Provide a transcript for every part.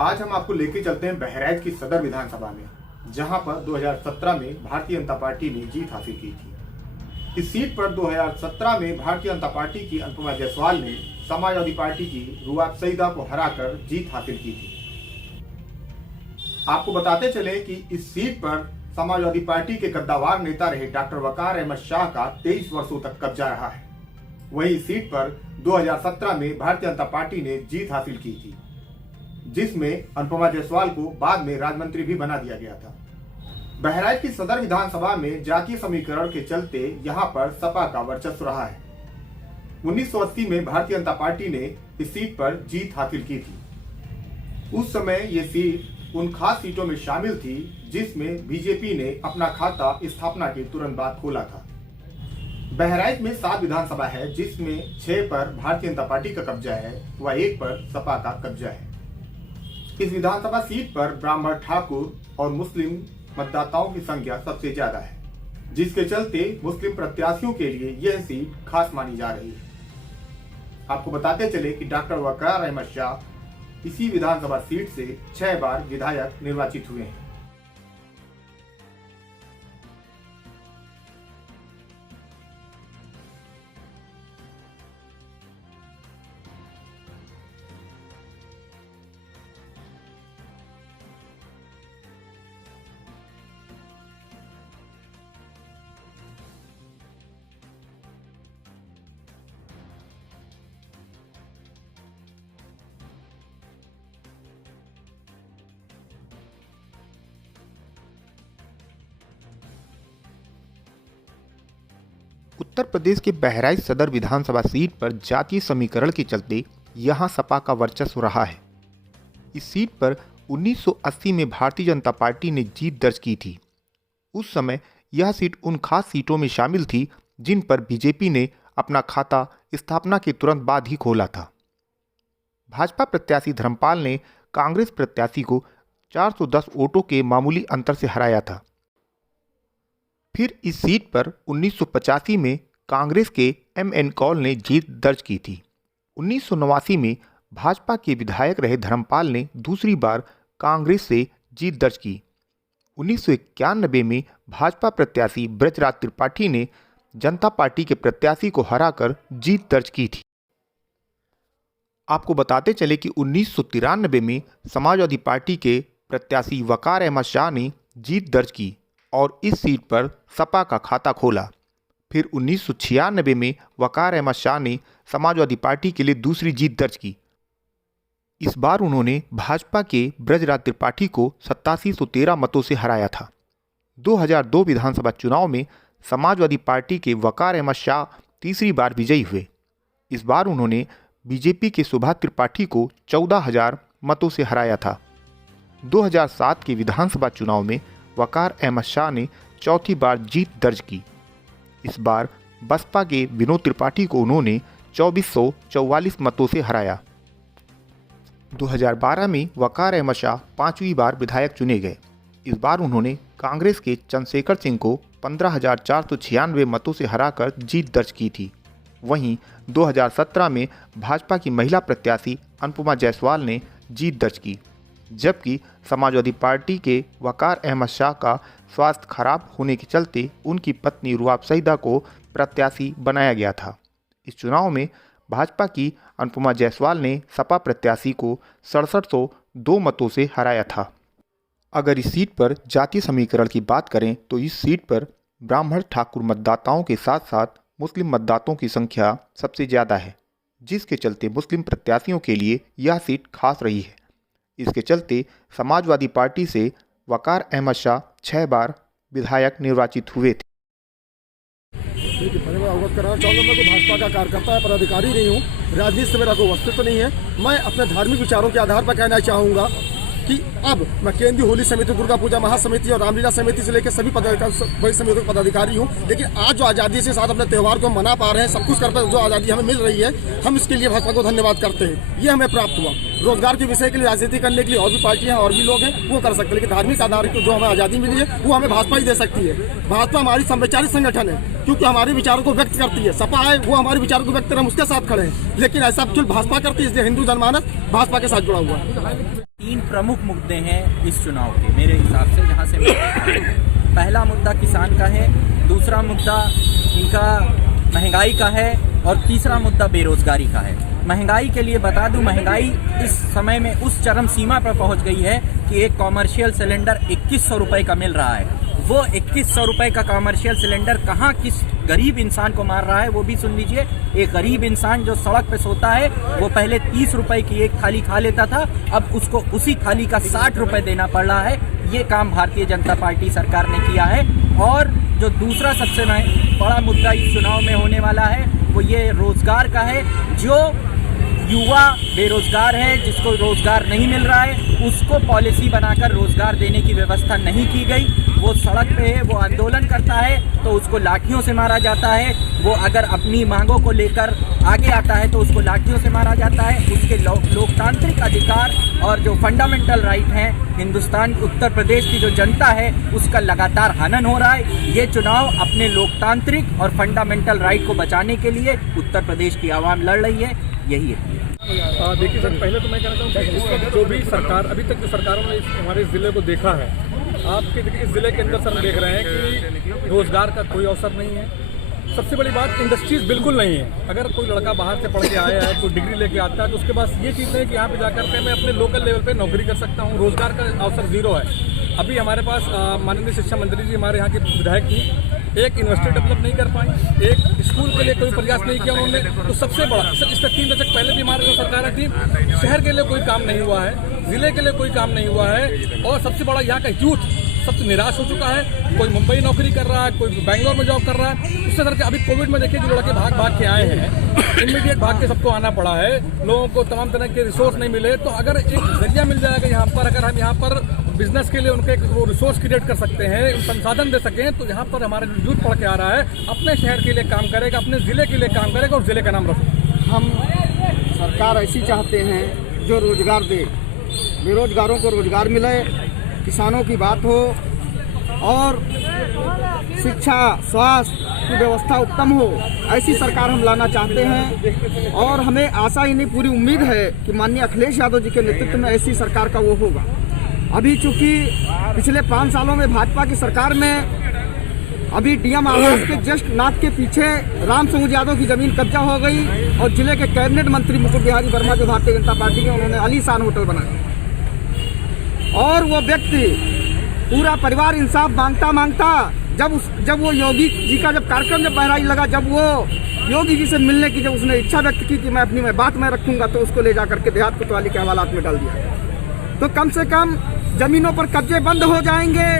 आज हम आपको लेके चलते हैं बहराइच की सदर विधानसभा में, जहां पर 2017 में भारतीय जनता पार्टी ने जीत हासिल की थी। इस सीट पर 2017 में भारतीय जनता पार्टी की अनुपमा जायसवाल ने समाजवादी पार्टी की रुआब सईदा को हराकर जीत हासिल की थी। आपको बताते चले कि इस सीट पर समाजवादी पार्टी के कद्दावर नेता रहे डॉक्टर वकार अहमद शाह का 23 वर्षों तक कब्जा रहा है। वही इस सीट पर 2017 में भारतीय जनता पार्टी ने जीत हासिल की थी, जिसमें अनुपमा जायसवाल को बाद में राज्य मंत्री भी बना दिया गया था। बहराइच की सदर विधानसभा में जातीय समीकरण के चलते यहां पर सपा का वर्चस्व रहा है। 1980 में भारतीय जनता पार्टी ने इस सीट पर जीत हासिल की थी। उस समय ये सीट उन खास सीटों में शामिल थी जिसमें बीजेपी ने अपना खाता स्थापना के तुरंत बाद खोला था। बहराइच में 7 विधानसभा है, जिसमें 6 पर भारतीय जनता पार्टी का कब्जा है व 1 पर सपा का कब्जा है। इस विधानसभा सीट पर ब्राह्मण, ठाकुर और मुस्लिम मतदाताओं की संख्या सबसे ज्यादा है, जिसके चलते मुस्लिम प्रत्याशियों के लिए यह सीट खास मानी जा रही है। आपको बताते चले कि डॉक्टर वकार अहमद शाह इसी विधानसभा सीट से 6 बार विधायक निर्वाचित हुए हैं। उत्तर प्रदेश के बहराइच सदर विधानसभा सीट पर जातीय समीकरण के चलते यहां सपा का वर्चस्व रहा है। इस सीट पर 1980 में भारतीय जनता पार्टी ने जीत दर्ज की थी। उस समय यह सीट उन खास सीटों में शामिल थी जिन पर बीजेपी ने अपना खाता स्थापना के तुरंत बाद ही खोला था। भाजपा प्रत्याशी धर्मपाल ने कांग्रेस प्रत्याशी को 410 वोटों के मामूली अंतर से हराया था। फिर इस सीट पर 1985 में कांग्रेस के एम.एन. कौल ने जीत दर्ज की थी। 1989 में भाजपा के विधायक रहे धर्मपाल ने दूसरी बार कांग्रेस से जीत दर्ज की। 1991 में भाजपा प्रत्याशी ब्रजराज त्रिपाठी ने जनता पार्टी के प्रत्याशी को हराकर जीत दर्ज की थी। आपको बताते चले कि 1993 में समाजवादी पार्टी के प्रत्याशी वकार अहमद शाह ने जीत दर्ज की और इस सीट पर सपा का खाता खोला। फिर 1996 में वकार अहमद शाह ने समाजवादी पार्टी के लिए दूसरी जीत दर्ज की। इस बार उन्होंने भाजपा के ब्रजराज त्रिपाठी को 8713 मतों से हराया था। 2002 विधानसभा चुनाव में समाजवादी पार्टी के वकार अहमद शाह तीसरी बार विजयी हुए। इस बार उन्होंने बीजेपी के सुभाष त्रिपाठी को 14,000 मतों से हराया था। 2007 के विधानसभा चुनाव में वकार अहमद शाह ने चौथी बार जीत दर्ज की। इस बार बसपा के विनोद त्रिपाठी को उन्होंने 2444 मतों से हराया। 2012 में वकार अहमद शाह 5वीं बार विधायक चुने गए। इस बार उन्होंने कांग्रेस के चंद्रशेखर सिंह को 15,496 मतों से हराकर जीत दर्ज की थी। वहीं 2017 में भाजपा की महिला प्रत्याशी अनुपमा जायसवाल ने जीत दर्ज की, जबकि समाजवादी पार्टी के वकार अहमद शाह का स्वास्थ्य खराब होने के चलते उनकी पत्नी रुआब सईदा को प्रत्याशी बनाया गया था। इस चुनाव में भाजपा की अनुपमा जायसवाल ने सपा प्रत्याशी को 6702 मतों से हराया था। अगर इस सीट पर जातीय समीकरण की बात करें तो इस सीट पर ब्राह्मण ठाकुर मतदाताओं के साथ साथ मुस्लिम मतदाताओं की संख्या सबसे ज़्यादा है, जिसके चलते मुस्लिम प्रत्याशियों के लिए यह सीट खास रही है। इसके चलते समाजवादी पार्टी से वकार अहमद शाह 6 बार विधायक निर्वाचित हुए थे। अवगत कराना चाहूँगा, मैं कोई भाजपा का कार्यकर्ता है, पदाधिकारी नहीं हूँ, राजनीति से मेरा कोई अस्तित्व नहीं है। मैं अपने धार्मिक विचारों के आधार पर कहना चाहूँगा कि अब मैं केंद्रीय होली समिति, दुर्गा पूजा महासमिति और रामलीला समिति से लेकर सभी बड़ी समितियों का पदाधिकारी हूँ। लेकिन आज जो आज़ादी से साथ अपने त्यौहार को मना पा रहे हैं, सब कुछ कर पाए, जो आज़ादी हमें मिल रही है, हम इसके लिए भाजपा को धन्यवाद करते हैं। ये हमें प्राप्त हुआ। रोजगार के विषय के लिए राजनीति करने के लिए और भी पार्टियां और भी लोग हैं, वो कर सकते हैं, लेकिन धार्मिक आधार को जो हमें आज़ादी मिली है वो हमें भाजपा ही दे सकती है। भाजपा हमारी संवैचारिक संगठन है, क्योंकि हमारे विचारों को व्यक्त करती है। सपा है वो हमारे विचारों को व्यक्त कर, हम उसके साथ खड़े हैं, लेकिन ऐसा भाजपा करती है, इसलिए हिंदू जनमानस भाजपा के साथ जुड़ा हुआ है। तीन प्रमुख मुद्दे हैं इस चुनाव के मेरे हिसाब से, जहां से मैं पहला मुद्दा किसान का है, दूसरा मुद्दा इनका महंगाई का है और तीसरा मुद्दा बेरोजगारी का है। महंगाई के लिए बता दूं, महंगाई इस समय में उस चरम सीमा पर पहुंच गई है कि एक कॉमर्शियल सिलेंडर 2100 रुपए का मिल रहा है। वो 2100 रुपए का कॉमर्शियल सिलेंडर कहां किस गरीब इंसान को मार रहा है वो भी सुन लीजिए। एक गरीब इंसान जो सड़क पे सोता है वो पहले 30 रुपए की एक थाली खा लेता था, अब उसको उसी थाली का 60 रुपए देना पड़ रहा है। ये काम भारतीय जनता पार्टी सरकार ने किया है। और जो दूसरा सबसे बड़ा मुद्दा इस चुनाव में होने वाला है वो ये रोजगार का है। जो युवा बेरोजगार है, जिसको रोजगार नहीं मिल रहा है, उसको पॉलिसी बनाकर रोजगार देने की व्यवस्था नहीं की गई। वो सड़क पे है, वो आंदोलन करता है तो उसको लाठियों से मारा जाता है। वो अगर अपनी मांगों को लेकर आगे आता है तो उसको लाठियों से मारा जाता है। उसके लोकतांत्रिक अधिकार और जो फंडामेंटल राइट हैं, हिंदुस्तान उत्तर प्रदेश की जो जनता है उसका लगातार हनन हो रहा है। ये चुनाव अपने लोकतांत्रिक और फंडामेंटल राइट को बचाने के लिए उत्तर प्रदेश की आवाम लड़ रही है, यही है। देखिए सर, पहले तो मैं कहना चाहूँ कि इस वक्त जो भी सरकार अभी तक जो सरकारों ने हमारे ज़िले को देखा है, आपके इस ज़िले के अंदर सर हम देख रहे हैं कि रोज़गार का कोई अवसर नहीं है। सबसे बड़ी बात, इंडस्ट्रीज बिल्कुल नहीं है। अगर कोई लड़का बाहर से पढ़ के आया है, कोई डिग्री लेके आता है तो उसके पास ये चीज़ है कि यहाँ पे जाकर के मैं अपने लोकल लेवल पे नौकरी कर सकता हूँ। रोज़गार का अवसर जीरो है। अभी हमारे पास माननीय शिक्षा मंत्री जी हमारे यहाँ के विधायक थी, एक यूनिवर्सिटी डेवलप नहीं कर पाई, एक स्कूल के लिए कोई प्रयास नहीं किया उन्होंने। तो सबसे बड़ा सर, इससे 3 दशक पहले भी हमारे जो सरकार थी, शहर के लिए कोई काम नहीं हुआ है, जिले के लिए कोई काम नहीं हुआ है। और सबसे बड़ा यहाँ का यूथ सबसे निराश हो चुका है। कोई मुंबई नौकरी कर रहा है, कोई बैंगलोर में जॉब कर रहा है। उससे करके अभी कोविड में देखिए जो लड़के भाग के आए हैं, इमीडिएट भाग के सबको आना पड़ा है। लोगों को तमाम तरह के रिसोर्स नहीं मिले। तो अगर एक जरिया मिल जाएगा यहाँ पर, अगर हम यहाँ पर बिजनेस के लिए उनके वो रिसोर्स क्रिएट कर सकते हैं, संसाधन दे सकें, तो यहाँ पर हमारा जो यूथ पढ़ के आ रहा है अपने शहर के लिए काम करेगा, अपने ज़िले के लिए काम करेगा और ज़िले का नाम रखेगा। हम सरकार ऐसी चाहते हैं जो रोजगार दे, बेरोजगारों को रोजगार मिले, किसानों की बात हो और शिक्षा स्वास्थ्य की व्यवस्था उत्तम हो, ऐसी सरकार हम लाना चाहते हैं। और हमें आशा ही नहीं, पूरी उम्मीद है कि माननीय अखिलेश यादव जी के नेतृत्व में ऐसी सरकार का वो होगा। अभी चूंकि पिछले 5 सालों में भाजपा की सरकार में अभी डीएम आवास के जस्ट नाक के पीछे राम सूरज यादव की जमीन कब्जा हो गई और जिले के कैबिनेट मंत्री मुकुट बिहारी वर्मा जो भारतीय जनता पार्टी के, उन्होंने आलीशान होटल बनाया। और वो व्यक्ति पूरा परिवार इंसाफ मांगता जब वो योगी जी का जब कार्यक्रम जब बहराइच लगा, जब वो योगी जी से मिलने की जब उसने इच्छा व्यक्त की कि मैं अपनी बात में रखूंगा, तो उसको ले जाकर के देहात कोतवाली के हवालात में डाल दिया। तो कम से कम जमीनों पर कब्जे बंद हो जाएंगे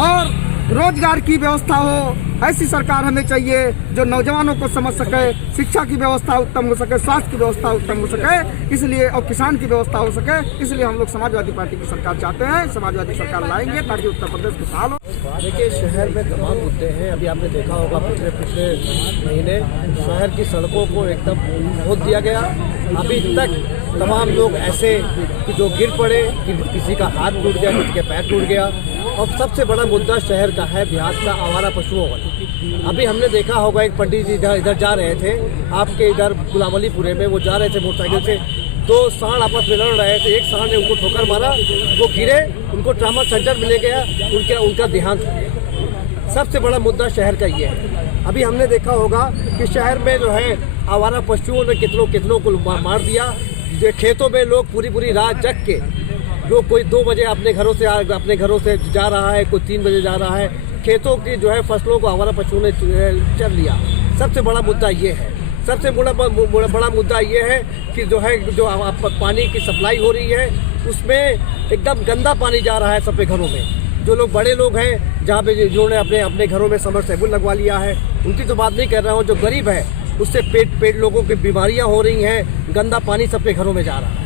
और रोजगार की व्यवस्था हो। ऐसी सरकार हमें चाहिए जो नौजवानों को समझ सके, शिक्षा की व्यवस्था उत्तम हो सके, स्वास्थ्य की व्यवस्था उत्तम हो सके, इसलिए और किसान की व्यवस्था हो सके। इसलिए हम लोग समाजवादी पार्टी की सरकार चाहते हैं, समाजवादी सरकार लाएंगे ताकि उत्तर प्रदेश खुशहाल हो। देखिए, शहर में तमाम मुद्दे हैं। अभी आपने देखा होगा पिछले महीने शहर की सड़कों को एकदम खोद दिया गया। अभी तक तमाम लोग ऐसे कि जो गिर पड़े, कि किसी का हाथ टूट गया, किसी के पैर टूट गया। और सबसे बड़ा मुद्दा शहर का है बिहार का आवारा पशुओं वाला। अभी हमने देखा होगा एक पंडित जी इधर जा रहे थे, आपके इधर गुलावलीपुरे में वो जा रहे थे मोटरसाइकिल से, 2 सांड आपस में लड़ रहे थे। एक सांड ने उनको ठोकर मारा, वो गिरे, उनको ट्रामा सेंटर में ले गया, उनका देहांत हो गया। सबसे बड़ा मुद्दा शहर का ये है। अभी हमने देखा होगा कि शहर में जो है आवारा पशुओं ने कितनों को मार दिया। खेतों में लोग पूरी रात जग के, लोग कोई 2 बजे अपने घरों से जा रहा है, कोई 3 बजे जा रहा है। खेतों की जो है फसलों को आवारा पशुओं ने चर लिया। सबसे बड़ा मुद्दा ये है। सबसे बड़ा मुद्दा ये है कि जो पानी की सप्लाई हो रही है उसमें एकदम गंदा पानी जा रहा है सबके घरों में। जो लोग बड़े लोग हैं, जहाँ पे जिन्होंने अपने घरों में समरसेबुल लगवा लिया है, उनकी तो बात नहीं कर रहा हूँ। जो गरीब है उससे पेट लोगों की बीमारियाँ हो रही हैं, गंदा पानी सबके घरों में जा रहा है।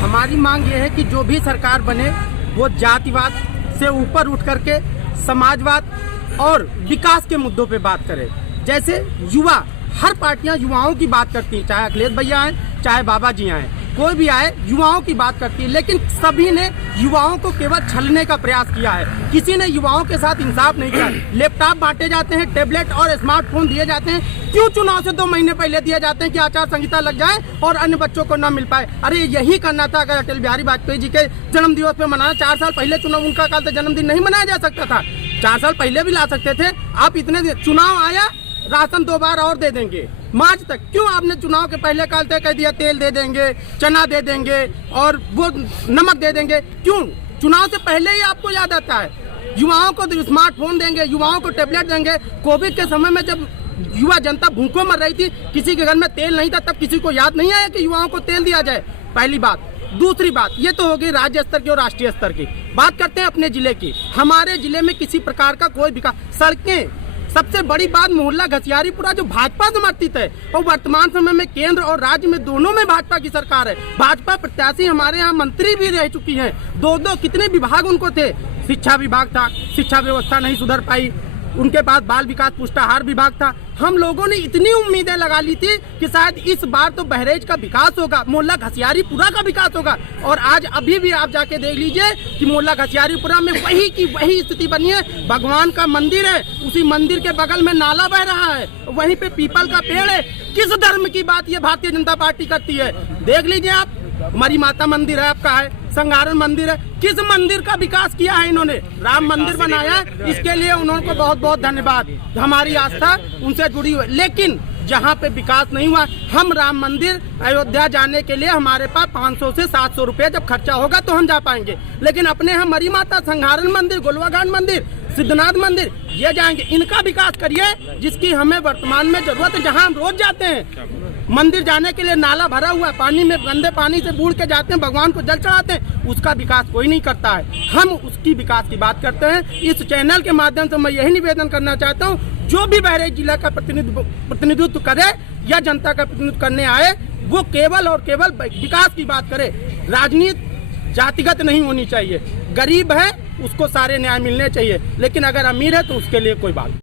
हमारी मांग ये है कि जो भी सरकार बने वो जातिवाद से ऊपर उठ करके समाजवाद और विकास के मुद्दों पे बात करे। जैसे युवा, हर पार्टियां युवाओं की बात करती हैं, चाहे अखिलेश भैया आए, चाहे बाबा जी आए। कोई भी आए युवाओं की बात करती है, लेकिन सभी ने युवाओं को केवल छलने का प्रयास किया है। किसी ने युवाओं के साथ इंसाफ नहीं किया। लैपटॉप बांटे जाते हैं, टैबलेट और स्मार्टफोन दिए जाते हैं। क्यों चुनाव से 2 महीने पहले दिए जाते हैं कि आचार संहिता लग जाए और अन्य बच्चों को न मिल पाए? अरे यही करना था अगर अटल बिहारी वाजपेयी जी के जन्म दिवस पे मनाना। 4 साल पहले चुनाव, उनका काल तो जन्मदिन नहीं मनाया जा सकता था। 4 साल पहले भी ला सकते थे आप। इतने चुनाव आया, राशन 2 बार और दे देंगे। मार्च तक क्यों आपने चुनाव के पहले काल तय कर दिया? तेल दे देंगे, चना दे देंगे और वो नमक दे देंगे। क्यों चुनाव से पहले ही आपको याद आता है? युवाओं को स्मार्टफोन देंगे, युवाओं को टैबलेट देंगे। कोविड के समय में जब युवा जनता भूखों मर रही थी, किसी के घर में तेल नहीं था, तब किसी को याद नहीं आया कि युवाओं को तेल दिया जाए? पहली बात। दूसरी बात, ये तो हो गई राज्य स्तर की और राष्ट्रीय स्तर की। बात करते हैं अपने जिले की। हमारे जिले में किसी प्रकार का कोई विकास, सड़कें, सबसे बड़ी बात मोहल्ला घसियारीपुरा जो भाजपा समर्थित है और वर्तमान समय में केंद्र और राज्य में दोनों में भाजपा की सरकार है। भाजपा प्रत्याशी हमारे यहाँ मंत्री भी रह चुकी हैं। 2 कितने विभाग उनको थे? शिक्षा विभाग था, शिक्षा व्यवस्था नहीं सुधर पाई। उनके पास बाल विकास पुष्टाहार विभाग था। हम लोगों ने इतनी उम्मीदें लगा ली थी कि शायद इस बार तो बहरेज का विकास होगा, मोहल्ला घसियारीपुरा का विकास होगा। और आज अभी भी आप जाके देख लीजिए कि मोहल्ला घसियारीपुरा में वही की वही स्थिति बनी है। भगवान का मंदिर है, उसी मंदिर के बगल में नाला बह रहा है, वहीं पे पीपल का पेड़ है। किस धर्म की बात ये भारतीय जनता पार्टी करती है? देख लीजिए आप, मरी माता मंदिर है आपका, है संगारण मंदिर है। किस मंदिर का विकास किया है इन्होंने? राम मंदिर बनाया है, इसके लिए उन्होंने बहुत बहुत धन्यवाद। हमारी आस्था उनसे जुड़ी हुई। लेकिन जहाँ पे विकास नहीं हुआ, हम राम मंदिर अयोध्या जाने के लिए हमारे पास 500 से 700 रुपए जब खर्चा होगा तो हम जा पाएंगे। लेकिन अपने यहाँ मरी माता, संगारण मंदिर, गोलवागान मंदिर, सिद्धनाथ मंदिर, ये जाएंगे। इनका विकास करिए जिसकी हमें वर्तमान में जरूरत है। जहाँ हम रोज जाते हैं मंदिर जाने के लिए, नाला भरा हुआ है, पानी में गंदे पानी से बूढ़ के जाते हैं, भगवान को जल चढ़ाते हैं, उसका विकास कोई नहीं करता है। हम उसकी विकास की बात करते हैं। इस चैनल के माध्यम से मैं यही निवेदन करना चाहता हूँ, जो भी बहराइच जिला का प्रतिनिधित्व करे या जनता का प्रतिनिधित्व करने आए, वो केवल और केवल विकास की बात करे। राजनीति जातिगत नहीं होनी चाहिए। गरीब है उसको सारे न्याय मिलने चाहिए, लेकिन अगर अमीर है तो उसके लिए कोई बात